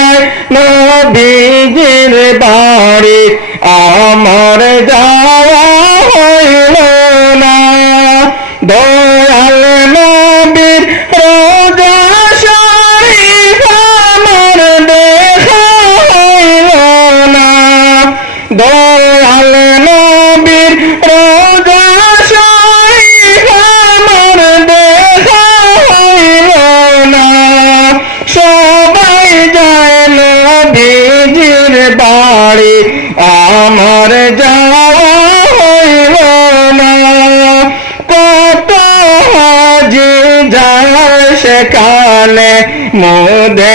যায় নবীজির বাড়ি আমার যাওয়া হইল না। দয়াল নবীর রোজা শরীফ আমার দেখা হইল না। দয়াল নবীর রোজা শরীফ আমার দেখা হইল না। সবাই যায় নবীজির বাড়ি আমার যাওয়া হইল না। কত হাজি যায় সেখানে মোদের